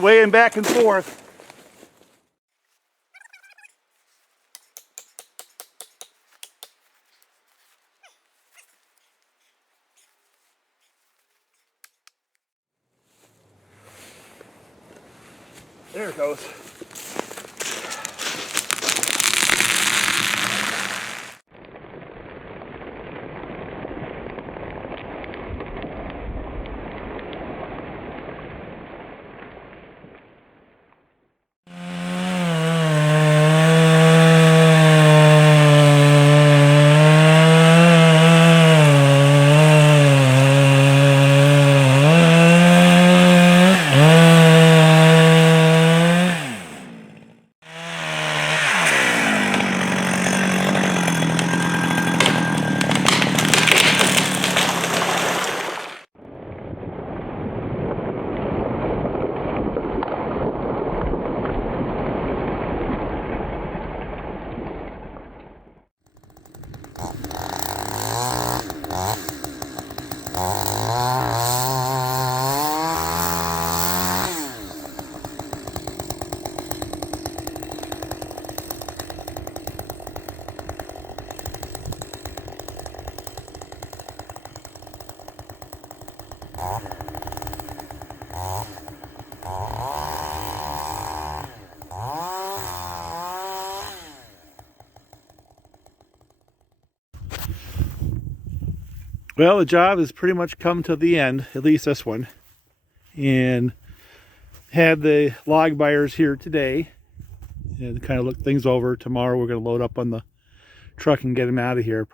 swaying back and forth. There it goes. Well, the job has pretty much come to the end, at least this one. And had the log buyers here today and kind of look things over. Tomorrow we're going to load up on the truck and get them out of here.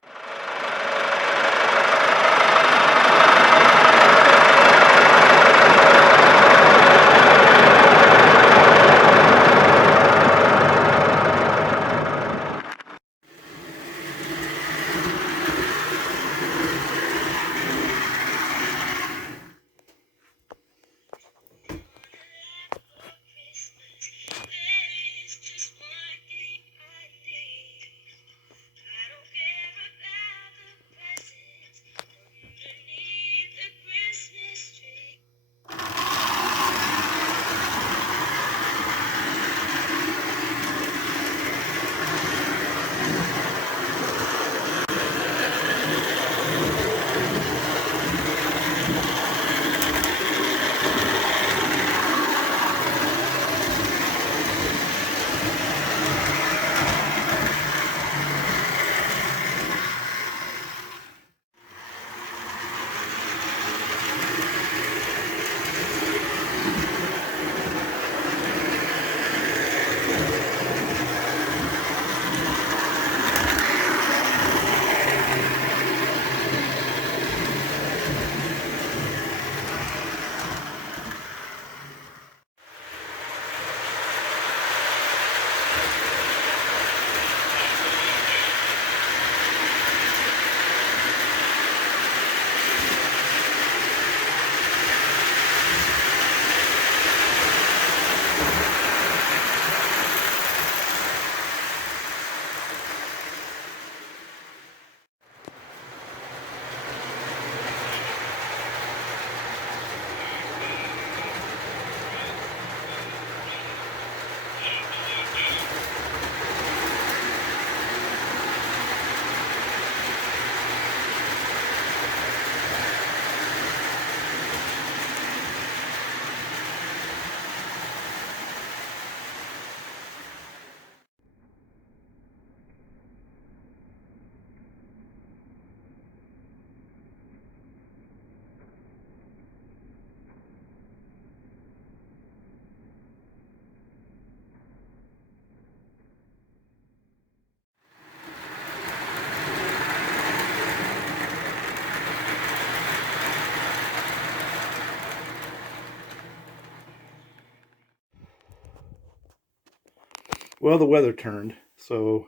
Well, the weather turned, so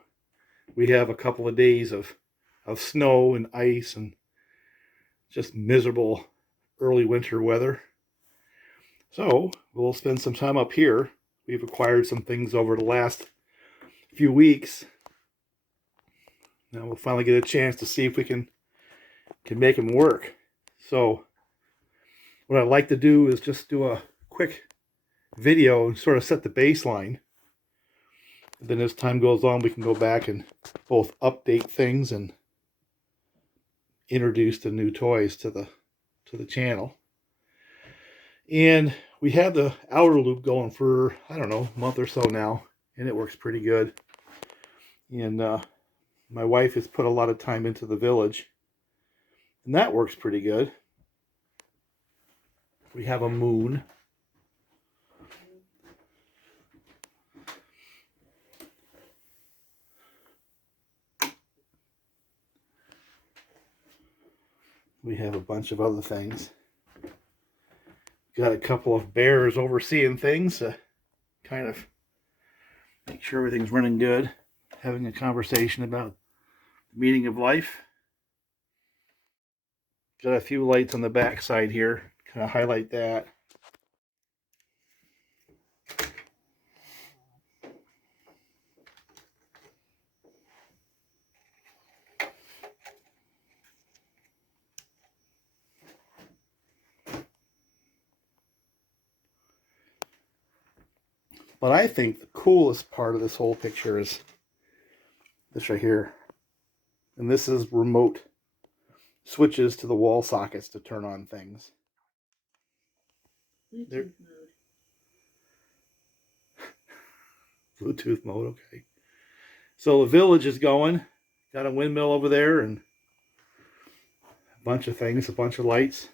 we have a couple of days of snow and ice and just miserable early winter weather. So we'll spend some time up here. We've acquired some things over the last few weeks. Now we'll finally get a chance to see if we can make them work. So what I'd like to do is just do a quick video and sort of set the baseline. Then as time goes on, we can go back and both update things and introduce the new toys to the channel. And we had the outer loop going for, I don't know, a month or so now, and it works pretty good. And my wife has put a lot of time into the village, and that works pretty good. We have a moon. We have a bunch of other things. Got a couple of bears overseeing things to kind of make sure everything's running good. Having a conversation about the meaning of life. Got a few lights on the back side here, kind of highlight that. But I think the coolest part of this whole picture is this right here. And this is remote switches to the wall sockets to turn on things. Bluetooth mode. Bluetooth mode, okay. So the village is going. Got a windmill over there and a bunch of things, a bunch of lights.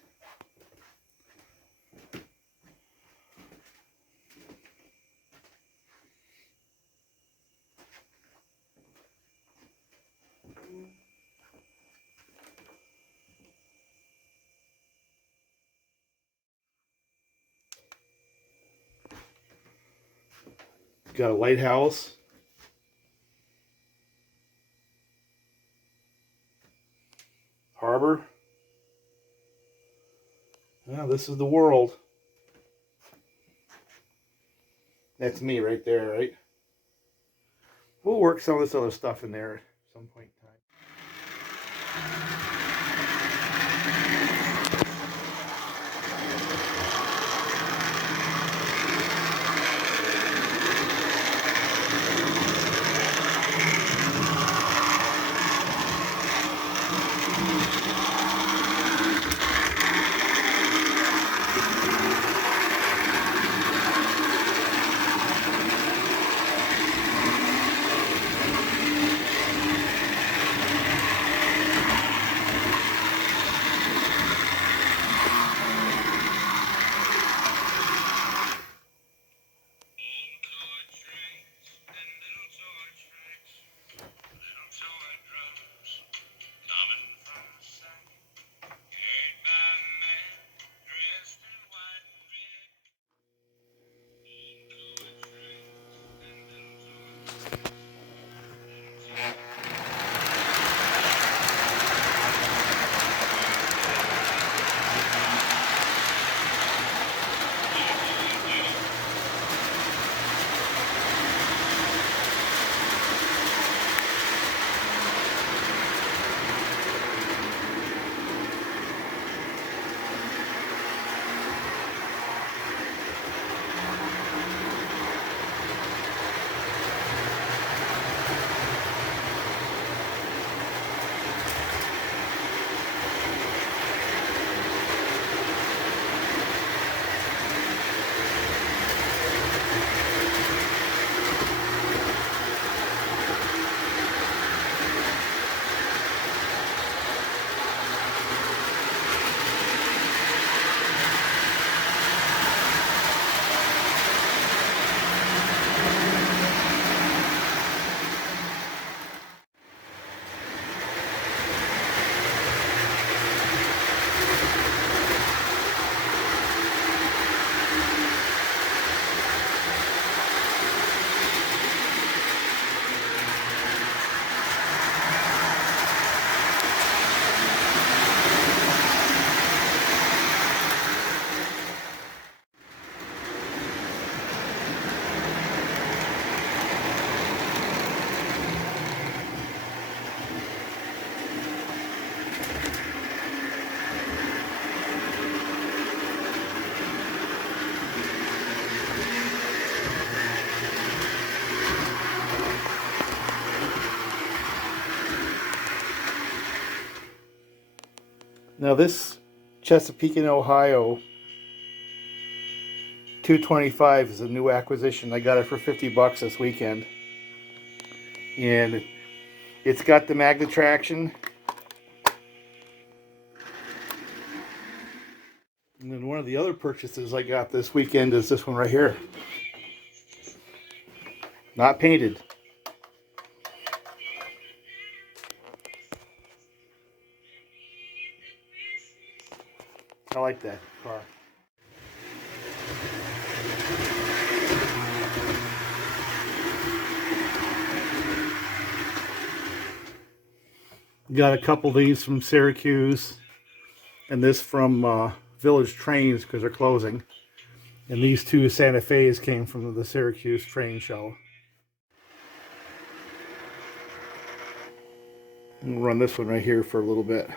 Got a lighthouse. Harbor. Yeah, this is the world. That's me right there, right? We'll work some of this other stuff in there at some point in time. Now this Chesapeake in Ohio 225 is a new acquisition. I got it for 50 bucks this weekend. And it's got the magnet traction. And then one of the other purchases I got this weekend is this one right here. Not painted. I like that car. Got a couple of these from Syracuse, and this from Village Trains because they're closing. And these two Santa Fe's came from the Syracuse train show. We'll run this one right here for a little bit.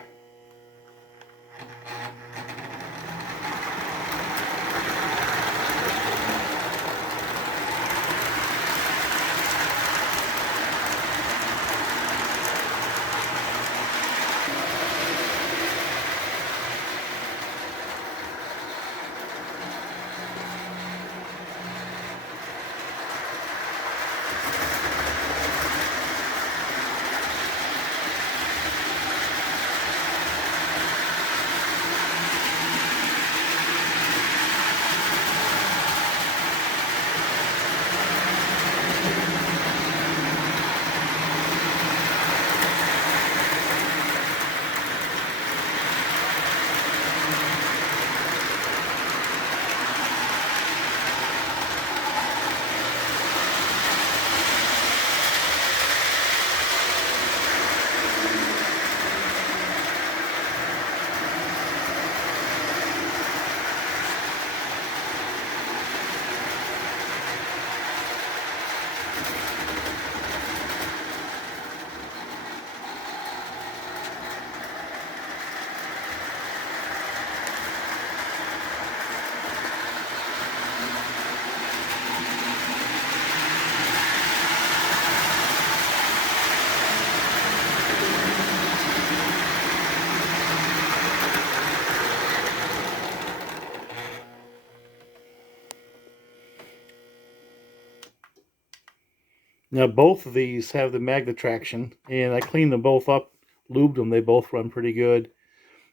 Now both of these have the magnet traction, and I cleaned them both up, lubed them. They both run pretty good.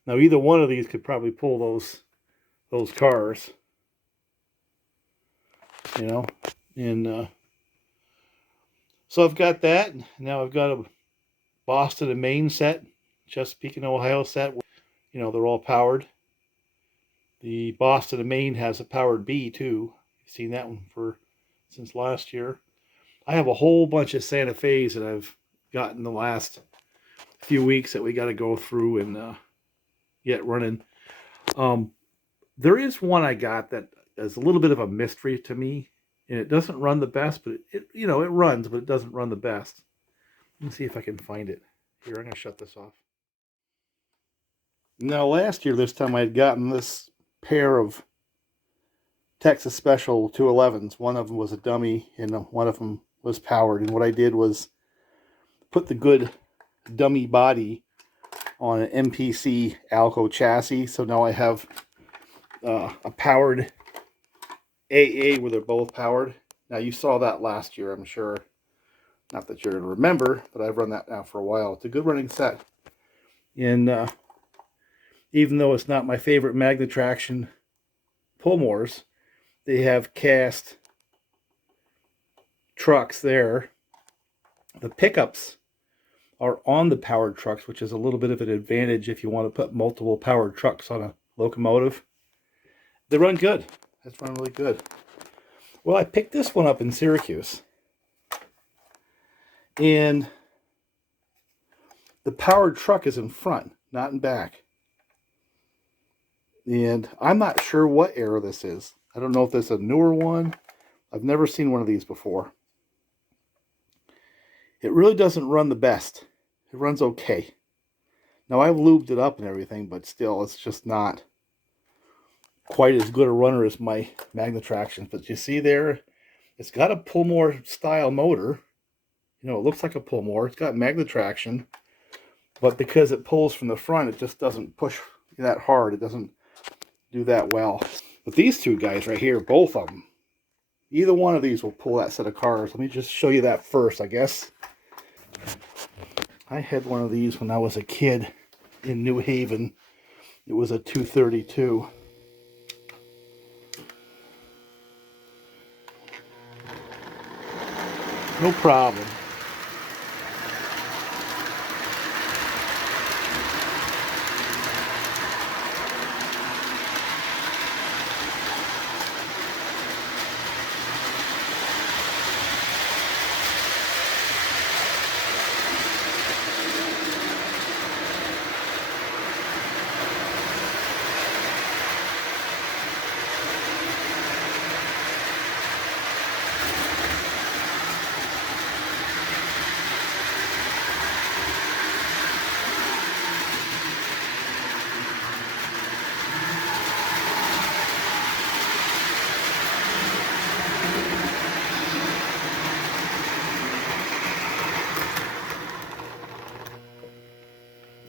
Now either one of these could probably pull those cars, you know. And so I've got that. Now I've got a Boston and Maine set, Chesapeake and Ohio set. You know, they're all powered. The Boston and Maine has a powered B too. You've seen that one since last year. I have a whole bunch of Santa Fe's that I've gotten the last few weeks that we got to go through and get running. There is one I got that is a little bit of a mystery to me, and it doesn't run the best, but it runs, but it doesn't run the best. Let me see if I can find it. Here, I'm going to shut this off. Now, last year, this time I had gotten this pair of Texas Special 211s. One of them was a dummy, and one of them was powered. And what I did was put the good dummy body on an MPC Alco chassis. So now I have a powered AA where they're both powered. Now you saw that last year, I'm sure. Not that you're going to remember, but I've run that now for a while. It's a good running set. And even though it's not my favorite magnet traction Pullmores, they have cast trucks there. The pickups are on the powered trucks, which is a little bit of an advantage if you want to put multiple powered trucks on a locomotive. They run good. That's run really good. Well, I picked this one up in Syracuse. And the powered truck is in front, not in back. And I'm not sure what era this is. I don't know if this is a newer one. I've never seen one of these before. It really doesn't run the best. It runs okay. Now, I've lubed it up and everything, but still, it's just not quite as good a runner as my magnet traction. But you see there, it's got a Pullmore style motor. You know, it looks like a Pullmore. It's got magnet traction. But because it pulls from the front, it just doesn't push that hard. It doesn't do that well. But these two guys right here, both of them, either one of these will pull that set of cars. Let me just show you that first, I guess. I had one of these when I was a kid in New Haven. It was a 232. No problem.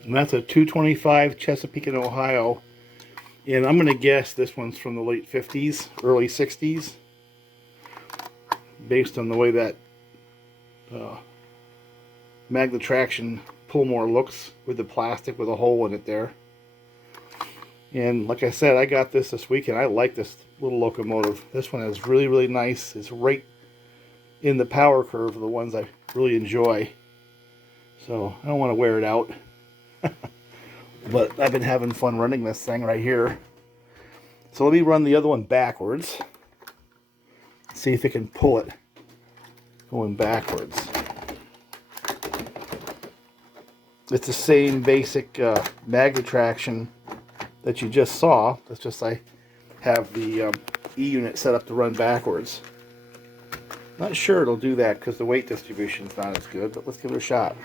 And that's a 225 Chesapeake in Ohio. And I'm going to guess this one's from the late 50s, early 60s. Based on the way that magnet traction pull more looks with the plastic with a hole in it there. And like I said, I got this week and I like this little locomotive. This one is really, really nice. It's right in the power curve of the ones I really enjoy. So I don't want to wear it out. But I've been having fun running this thing right here. So let me run the other one backwards. See if it can pull it going backwards. It's the same basic magnet traction that you just saw. That's just I have the E-unit set up to run backwards. Not sure it'll do that because the weight distribution is not as good, but let's give it a shot.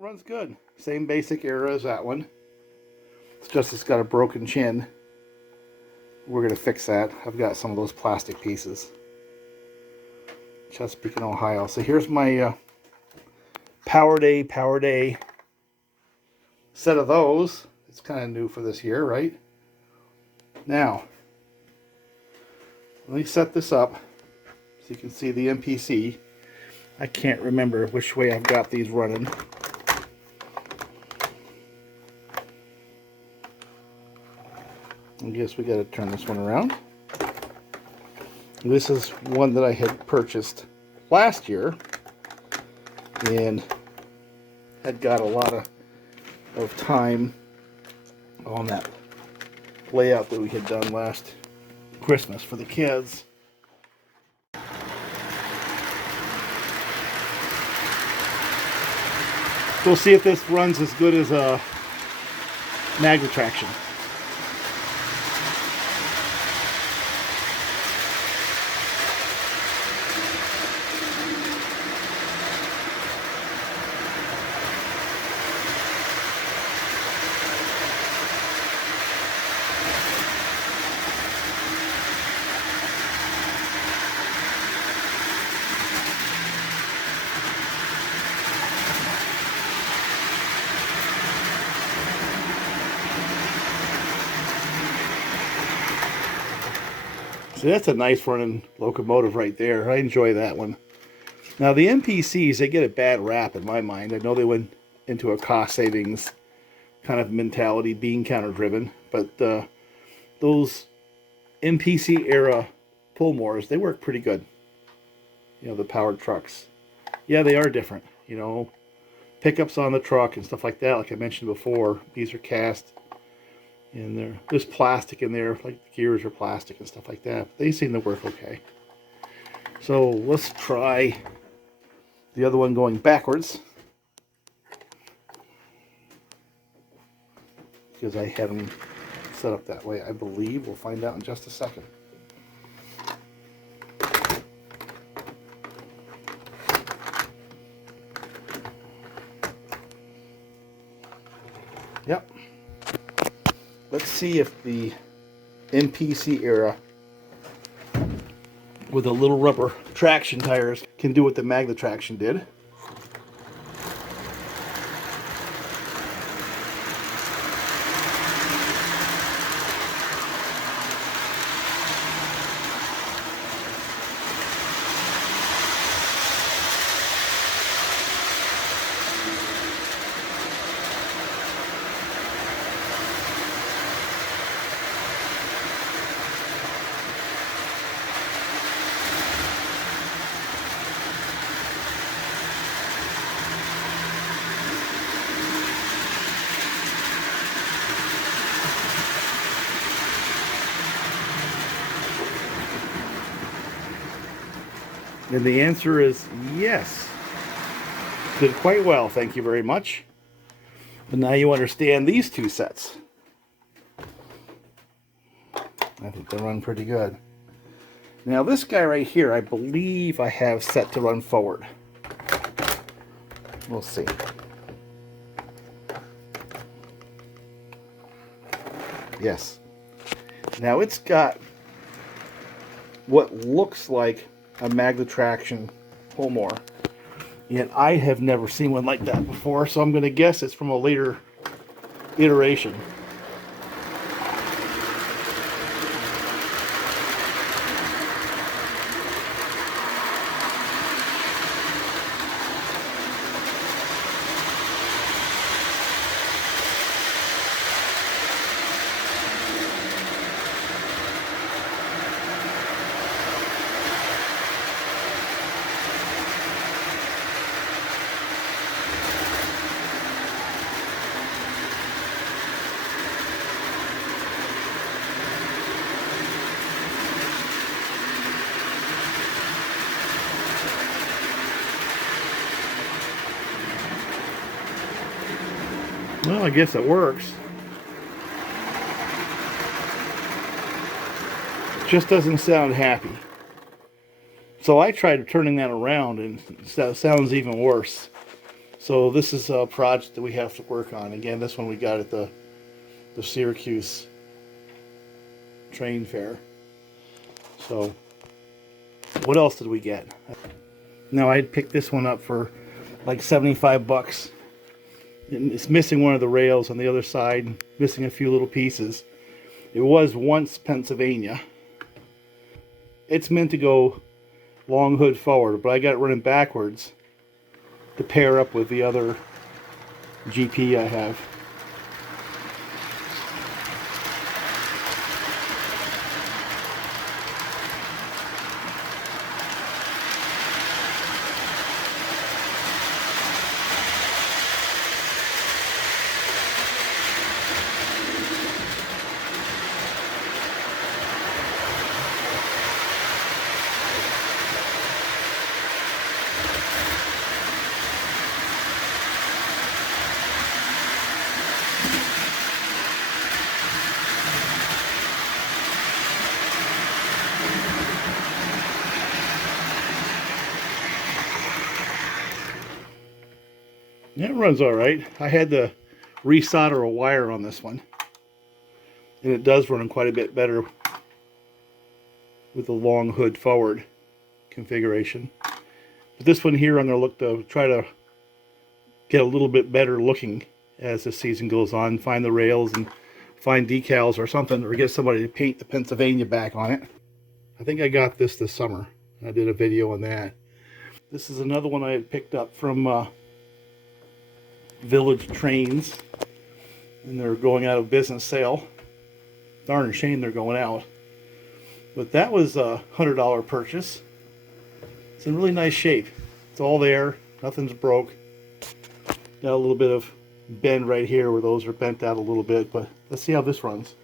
Runs good. Same basic era as that one. It's just it's got a broken chin. We're going to fix that. I've got some of those plastic pieces. Chesapeake in Ohio. So here's my Power Day set of those. It's kind of new for this year, right? Now, let me set this up so you can see the MPC. I can't remember which way I've got these running. I guess we got to turn this one around. This is one that I had purchased last year and had got a lot of time on that layout that we had done last Christmas for the kids. We'll see if this runs as good as a magnet traction. So that's a nice running locomotive right there. I enjoy that one. Now the NPCs, they get a bad rap in my mind. I know they went into a cost savings kind of mentality, being counter driven, but those NPC era pull-mores, they work pretty good. You know, the powered trucks. Yeah, they are different. You know, pickups on the truck and stuff like that, like I mentioned before, these are cast And there's plastic in there, like the gears are plastic and stuff like that. But they seem to work okay. So let's try the other one going backwards, because I had them set up that way, I believe. We'll find out in just a second. Yep. Let's see if the NPC era with the little rubber traction tires can do what the Magna Traction did. And the answer is yes. Did quite well, thank you very much. But now you understand these two sets. I think they run pretty good. Now this guy right here, I believe I have set to run forward. We'll see. Yes. Now it's got what looks like a Magna Traction pull more, and I have never seen one like that before, so I'm going to guess it's from a later iteration. Well, I guess it works. It just doesn't sound happy. So I tried turning that around and it sounds even worse. So this is a project that we have to work on. Again, this one we got at the Syracuse train fair. So what else did we get? Now I'd picked this one up for like 75 bucks. And it's missing one of the rails on the other side, missing a few little pieces. It was once Pennsylvania. It's meant to go long hood forward, but I got it running backwards to pair up with the other GP I have. It runs all right. I had to resolder a wire on this one, and it does run quite a bit better with the long hood forward configuration. But this one here, I'm going to try to get a little bit better looking as the season goes on. Find the rails and find decals or something, or get somebody to paint the Pennsylvania back on it. I think I got this summer. I did a video on that. This is another one I had picked up from Village Trains, and they're going out of business sale. Darn shame they're going out. But that was a $100 purchase. It's in really nice shape. It's all there. Nothing's broke. Got a little bit of bend right here where those are bent out a little bit, but let's see how this runs.